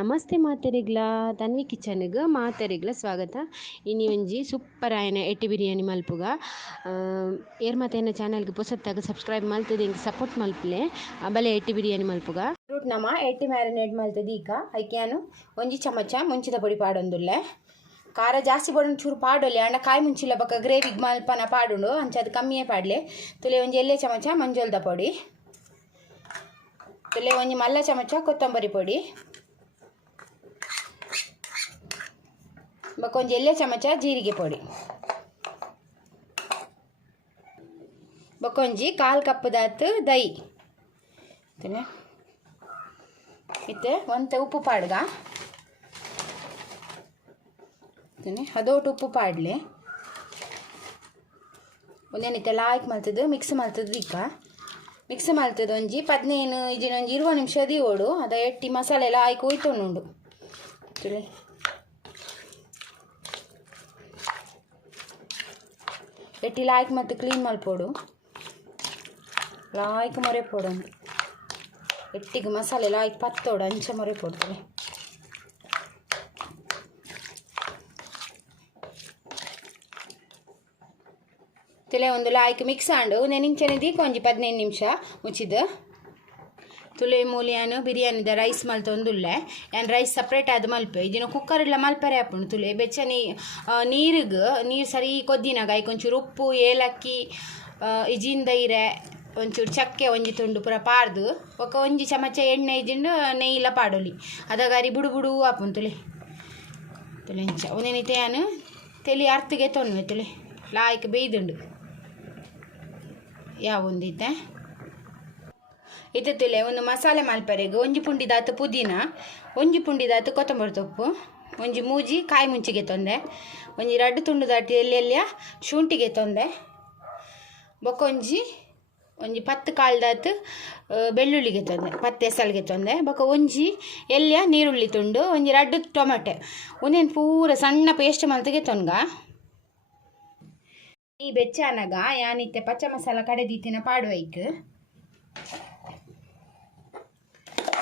ನಮಸ್ತೆ ಮಾತೆರೆಗ್ಲ ತನ್ವಿ ಕಿಚನ್ಗೆ ಮಾತೆರೆಗ್ಲ ಸ್ವಾಗತ. ಇನಿ ಒಂಜಿ ಸೂಪರ್ ಆಯನ ಎಟ್ಟಿ ಬಿರಿಯಾನಿ ಮಲ್ಪುಗ ಏರ್ ಮಾತೆನ ಚಾನಲ್ಗೆ ಪೊಸತ್ತಾಗ ಸಬ್ಸ್ಕ್ರೈಬ್ ಮಲ್ತದೆ ಇಂಗೆ ಸಪೋರ್ಟ್ ಮಲ್ಪಲೆ ಬಲೆ ಎಟ್ಟಿ ಬಿರಿಯಾನಿ ಮಲ್ಪುಗ ರೂಟ್ ನಮ ಎಟ್ಟಿ ಮ್ಯಾರಿನೇಟ್ ಮಲ್ತದೆ ಈಗ ಐಕ್ಯಾನು ಒಂಜಿ ಚಮಚ ಮುಂಚಿದ ಪೊಡಿ ಪಾಡೊಂದುಲ್ಲೆ ಖಾರ ಜಾಸ್ತಿ ಪಡೋಣ ಚೂರು ಪಾಡೊಲ್ಲೆ ಅಂಡ ಕಾಯಿ ಮುಂಚಿಲ್ಲ ಬಕ್ಕ ಗ್ರೇವಿಗೆ ಮಲ್ಪನ ಪಾಡುಂಡು ಅಂಚದು ಕಮ್ಮಿಯೇ ಪಾಡಲೆ ತುಲೆ ಒಂಜಿ ಎಲ್ಲೆ ಚಮಚ ಮಂಜೋಲ್ದ ಪೊಡಿ ತುಲೆ ಒಂಜಿ ಮಲ್ಲ ಚಮಚ ಕೊತ್ತಂಬರಿ ಪೊಡಿ ಬಕೊಂಜಿ ಎಲ್ಲೆ ಚಮಚ ಜೀರಿಗೆ ಪೊಡಿ ಬಕೊಂಜಿ ಕಾಲ್ ಕಪ್ ದಾತ್ ದೈ ಇತ್ತೆ ಒಂತೆ ಉಪ್ಪು ಪಾಡ್ಗ ಅದೋಟು ಉಪ್ಪು ಪಾಡ್ಲೆ ಒಂದೇನಿತ್ತೆ ಲಾಯ್ಕ್ ಮಲ್ತದ್ದು ಮಿಕ್ಸ್ ಮಲ್ತದ್ದು ಈಗ ಮಿಕ್ಸ್ ಮಲ್ತದ್ದು ಒಂಜಿ 15 ಇಜಿನ ಒಂಜಿ 20 ನಿಮಿಷ ದಿ ಓಡು ಅದ ಎಟ್ಟಿ ಮಸಾಲೆ ಎಲ್ಲ ಆಯ್ಕೆ ಹೋಯ್ತೊಂಡು ಎಟ್ಟಿ ಲಾಯ್ಕ್ ಮತ್ತು ಕ್ಲೀನ್ ಮಲ್ಪೋಡು ಲಾಯ್ಕ್ ಮೊರೆ ಪೋಡೊಂದು ಎಟ್ಟಿಗೆ ಮಸಾಲೆ ಲಾಯ್ಕ್ ಪತ್ತೋಡು ಅಂಚೆ ಮೊರೆ ಪೋಡ್ತದೆ ತಲೆ ಒಂದು ಲಾಯ್ಕ್ ಮಿಕ್ಸ್ ಆಂಡು ನೆನಿಂಚನೆ ದೀಕ ಒಂಜಿ 15 ನಿಮಿಷ ಮುಚ್ಚಿದ್ದು ತುಲೆ ಮೂಲಿಯಾನು ಬಿರಿಯಾನಿದ ರೈಸ್ ಮಲ್ತೊಂದುಲ್ಲೆ ಯಾನ್ ರೈಸ್ ಸಪ್ರೇಟ್ ಆದ ಮಲ್ಪೆ ಇದನ್ನು ಕುಕ್ಕರ್ಲ ಮಲ್ಪರೆ ಹಾಪುಂಡು ತುಲೆ ಬೆಚ್ಚನಿ ನೀರು ಸರಿ ಕೊದ್ದಿನಾಗ ಒಂಚೂರು ಉಪ್ಪು ಏಲಕ್ಕಿ ಇಜಿಂದ ಇರೆ ಒಂಚೂರು ಚಕ್ಕೆ ಒಂಜಿ ತುಂಡು ಪೂರ ಪಾರ್ದು ಒಕ್ಕ ಒಂಜಿ ಚಮಚ ಎಣ್ಣೆ ಇಜಿಂಡು ನೆಯ್ಯಿಲ ಪಾಡೊಲಿ ಅದಗಾರಿ ಬುಡು ಬುಡು ಹಾಪುಂಡು ತುಲೆ ಇಂಚ ಒಂದೇನಿತೆ ಯಾನು ತೆಲಿ ಅರ್ತಿಗೆ ತೊನ್ವೆ ತುಲೆ ಲಾಯ್ಕ್ ಬೇಯ್ದುಂಡು ಯಾವೊಂದಿತ್ತೆ ಇತ್ತೆ ತುಲೆ ಒಂದು ಮಸಾಲೆ ಮಲ್ಪರೆಗೆ ಒಂಜಿ ಪುಂಡಿದಾತು ಪುದೀನ ಒಂಜಿ ಪುಂಡಿದಾತು ಕೊತ್ತಂಬರಿ ಸೊಪ್ಪು ಒಂಜಿ ಮೂಜಿ ಕಾಯಿ ಮುಂಚಿಗೆ ತೊಂದೆ ಒಂಜಿ 2 ತುಂಡು ದಾಟಿ ಎಲ್ಲೆಲ್ಲಿಯ ಶುಂಠಿಗೆ ತೊಂದೆ ಬೊಕೊಂಜಿ ಒಂಜಿ 10 ಕಾಳ್ದಾತು ಬೆಳ್ಳುಳ್ಳಿಗೆ ತೊಂದೆ 10 ಎಸಲ್ಗೆ ತೊಂದೆ ಬೊಕ ಒಂಜಿ ಎಲ್ಲಿಯ ನೀರುಳ್ಳಿ ತುಂಡು ಒಂಜಿ 2 ಟೊಮೆಟೊ ಒಂದೇನು ಪೂರ ಸಣ್ಣ ಪೇಸ್ಟ್ ಮಲ್ತಿಗೆ ತೊನ್ಗ ಈ ಬೆಚ್ಚನಗ ಯಾನಿತ್ತೆ ಪಚ್ಚ ಮಸಾಲ ಕಡೆದೀತಿನ ಪಾಡುವೈಕ್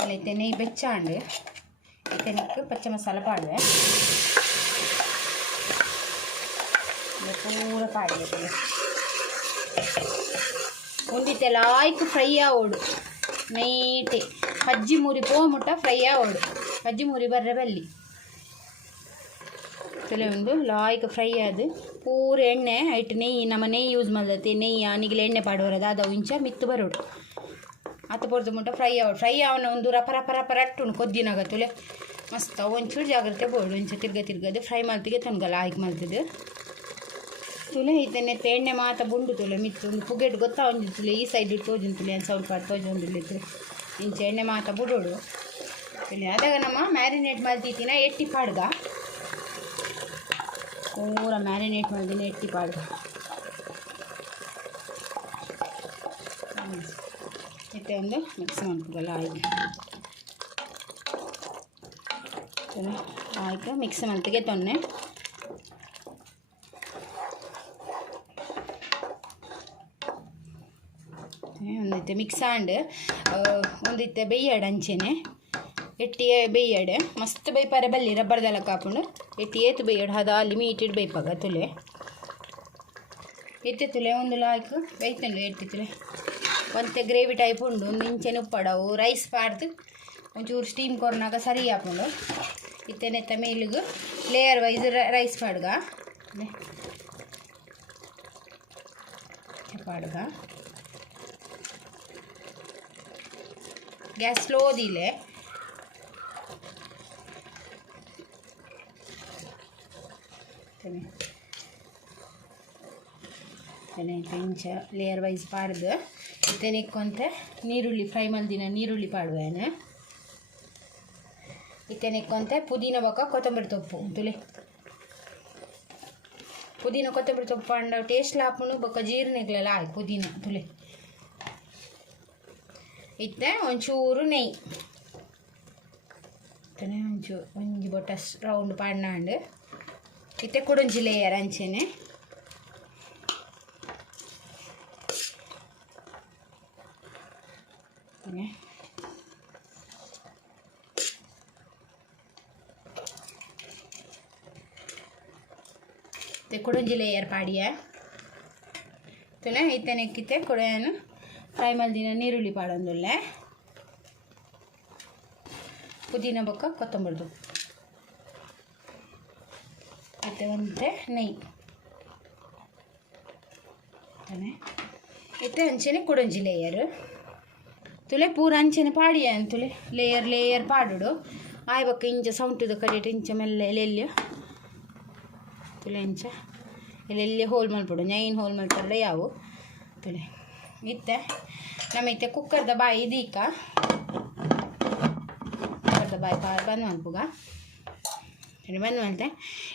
ಅಲ್ಲೈತೆ ನೆಯ್ ಬೆಚ್ಚಾಂಡು ಇತ್ತೆ ಪಚ್ಚ ಮಸಾಲ ಪಾಡುವೆ ಪೂರ ಪಾಡಿಗೆ ಒಂದಿತ್ತೆ ಲಾಯ್ಕ್ ಫ್ರೈ ಆವೋಡು ನೈಟೆ ಪಜ್ಜಿ ಮೂರಿ ಮುಟ್ಟ ಫ್ರೈ ಆವೋಡು ಪಜ್ಜಿ ಮೂರಿ ಬರ್ರೆ ಬಲ್ಲಿ ತಲೆ ಒಂದು ಲಾಯ್ಕ್ ಫ್ರೈ ಆದು ಪೂರ ಎಣ್ಣೆ ಐಟ್ ನೆಯ್ಯಿ ನಮ್ಮ ನೆಯ್ಯಿ ಯೂಸ್ ಮಾಡ್ದತ್ತೆ ನೆಯ್ಯಿ ಆನಿಗೆ ಎಣ್ಣೆ ಪಾಡುವರದ ಅದು ಇಂಚ ಮಿತ್ತು ಬರೋಡು ಅತ್ತ ಪೊರ್ದು ಮುಟ್ಟ ಫ್ರೈ ಆವನ ಒಂದು ರಪ ರಪ ರಪ ರಟ್ಟುಣು ಕೊದ್ದಿನಾಗ ತುಲೆ ಮಸ್ತ್ ಒಂಚೂರು ಜಾಗ್ರತೆ ಬೋಡು ಇಂಚ ತಿರ್ಗದು ಫ್ರೈ ಮಲ್ತಿಗೆ ತೊನ್ಗಲ್ಲ ಆಯ್ಕೆ ಮಲ್ತಿದ್ದು ತುಲೆ ಇತ್ತನೆ ಎಣ್ಣೆ ಮಾತ ಬುಂಡು ತುಲೆ ಮಿತ್ತು ಒಂದು ಪುಗೆಟ್ ಗೊತ್ತಾ ಒಂದು ತುಲೆ ಈ ಸೈಡ್ ತೋಜುನ್ ತುಲೆ ಸ್ವಲ್ಪ ತೋಜೊಂದಿಲ್ಲ ಇಂಚ ಎಣ್ಣೆ ಮಾತ ಬುಡೋಡು ತುಲೆ ಅದಾಗ ನಮ್ಮ ಮ್ಯಾರಿನೇಟ್ ಮಲ್ತಿತ್ತಿನ ಎಟ್ಟಿ ಪಾಡ್ಗ ಪೂರ ಮ್ಯಾರಿನೇಟ್ ಮಲ್ದಿನ ಎಟ್ಟಿ ಪಾಡ್ಗ ಇತ್ತೆ ಒಂದು ಮಿಕ್ಸ್ ಮಾಡ್ಕೊಡಲ್ಲ ಆಯ್ತು ಮಿಕ್ಸ್ ಮಲ್ತಿಗೆ ತೊನ್ನೆ ಒಂದಿತ್ತೆ ಮಿಕ್ಸ್ ಆಂಡ್ ಒಂದಿತ್ತೆ ಬೇಯ್ಯಾಡು ಅಂಚೆನೆ ಎಟ್ಟಿಗೆ ಬೇಯ್ಯಾಡು ಮಸ್ತ್ ಬೈಪಾರೆ ಬಲ್ಲಿ ರಬ್ಬರ್ದೆಲ್ಲ ಕಾಪುಂಡು ಎಟ್ಟಿ ಏತು ಬೇಯ್ಯಾಡು ಅದ ಲಿಮಿಟೆಡ್ ಬೈಪಾಗ ತುಲೆ ಎತ್ತೆ ತುಲೆ ಒಂದು ಲಾಯ್ಕ್ ಬೈತಂಡು ಎಟ್ಟಿ ತುಲೆ ಒಂತೆ ಗ್ರೇವಿ ಟೈಪ್ ಉಂಡು ಒಂದು ಇಂಚೆನೆ ಉಪ್ಪಡವು ರೈಸ್ ಪಾಡ್ದು ಒಂಚೂರು ಸ್ಟೀಮ್ ಕೊರ್ನಾಗ ಸರಿ ಹಾಕೊಂಡು ಇತ್ತನೆತ್ತ ಮೇಲಿಗೆ ಲೇಯರ್ ವೈಸ್ ರೈಸ್ ಪಾಡ್ಗ ಗ್ಯಾಸ್ ಸ್ಲೋ ದಿಲೆ ಇಂಚ ಲೇಯರ್ ವೈಸ್ ಪಾಡ್ದು ಇತ್ತನೆಕ್ಕೊಂತೆ ನೀರುಳ್ಳಿ ಫ್ರೈ ಮಲ್ದಿನ ನೀರುಳ್ಳಿ ಪಾಡುವೇನೆ ಇತ್ತನೆಕ್ಕೊಂತೆ ಪುದೀನ ಬೊಕ್ಕ ಕೊತ್ತಂಬರಿ ಸೊಪ್ಪು ತುಲೆ ಪುದೀನ ಕೊತ್ತಂಬರಿ ಸೊಪ್ಪು ಅಂಡ ಟೇಸ್ಟ್ ಲಾಪುನು ಬೊಕ್ಕ ಜೀರ್ಣೆಗ್ಲೆಲ್ಲ ಆಯ್ತು ಪುದೀನ ತುಲೆ ಇತ್ತೆ ಒಂಚೂರು ನೆಯ್ಯಿ ಒಂಚೂರು ಒಂಜಿ ಬೊಟ್ಟ ರೌಂಡ್ ಪಾಡ್ನಾಂಡು ಇತ್ತೆ ಕುಡೊಂಜಿ ಲೇಯರ್ ಅಂಚೆನೆ ते कुडुंजी लेयर पाडिये तुला इतने किते कुडयान फ्राय मल्दिन ನೀರುಳ್ಳಿ ಪಾಡೊಂದುಲ್ಲೆ ಪುದೀನ ಬೊಕ್ಕ ಕೊತ್ತಂಬರಿದು ಮತ್ತೆ ಒಂತೆ ನೆಯ್ಯಿ ತನೆ इतने अंचने कुडंजी लेयर तुले पूरा अंचने पाडिये तुले लेयर लेयर पाडुडु आय बक्क इंच सौंटुद कडेट इंच मेल्ले एल्ले तुले इंच एल्ले होल मल्पडु नैन होल मल्परे यावु तुले इत्ते नम इत्ते कुकर द बाई दीक कुकर द बाई पार बंद मल्पुगा बंद मल्ते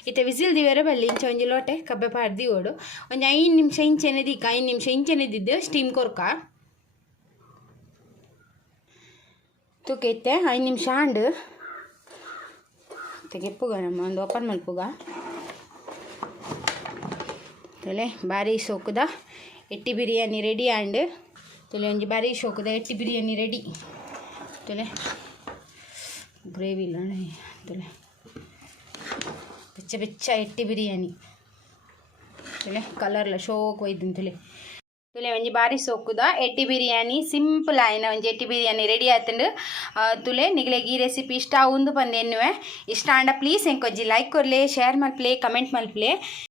इत्ते विसिल दिवेरे बल्ली इंच ಒಂಜಿ ಲೋಟೆ ಕಬ್ಬೆ ಪಾಡ್ ದಿವೋಡು ಒಂಜಿ 5 ನಿಮಿಷ ಇಂಚೆನೆ ದೀಕ 5 ನಿಮಿಷ ಇಂಚೆನೆ ದಿದ್ದು ಸ್ಟೀಮ್ ಕೊರ್ಕ ತುಕೆ ಇತ್ತೆ 5 ನಿಮಿಷ ಆಂಡ್ ತೆಗೆಪ್ಪುಗ ನಮ್ಮ ಒಂದು ಓಪನ್ ಮಲ್ಪುಗ ತಲೆ ಬಾರಿ ಸೋಕುದ ಎಟ್ಟಿ ಬಿರಿಯಾನಿ ರೆಡಿ ಆಂಡ್ ತುಲೆ ಒಂಜಿ ಬಾರಿ ಸೋಕುದ ಎಟ್ಟಿ ಬಿರಿಯಾನಿ ರೆಡಿ ತುಲೆ ಗ್ರೇವಿ ಇಲ್ಲ ತುಲೆ ಬೆಚ್ಚ ಬೆಚ್ಚ ಎಟ್ಟಿ ಬಿರಿಯಾನಿ ತುಲೆ ಕಲರ್ಲ ಶೋಕ್ ಒಯ್ದು ತುಲೆ ತುಲೆ ಒಂಜಿ ಬಾರಿ ಸೋಕುದ ಎಟ್ಟಿ ಬಿರಿಯಾನಿ ಸಿಂಪಲ್ ಆಯ್ನ ಒಂಜಿ ಎಟ್ಟಿ ಬಿರಿಯಾನಿ ರೆಡಿ ಆತಂಡು ತುಲೆ ನಿಗ್ಲೆಗ್ ಈ ರೆಸಿಪಿ ಇಷ್ಟ ಆವೊಂದು ಪಂದ್ ಎನ್ನುವೆ ಇಷ್ಟ ಆಂಡ ಪ್ಲೀಸ್ ಎಂಕೊಂಜಿ ಲೈಕ್ ಕೊರ್ಲೆ ಶೇರ್ ಮಲ್ಪ್ಲೆ ಕಮೆಂಟ್ ಮಲ್ಪ್ಲೆ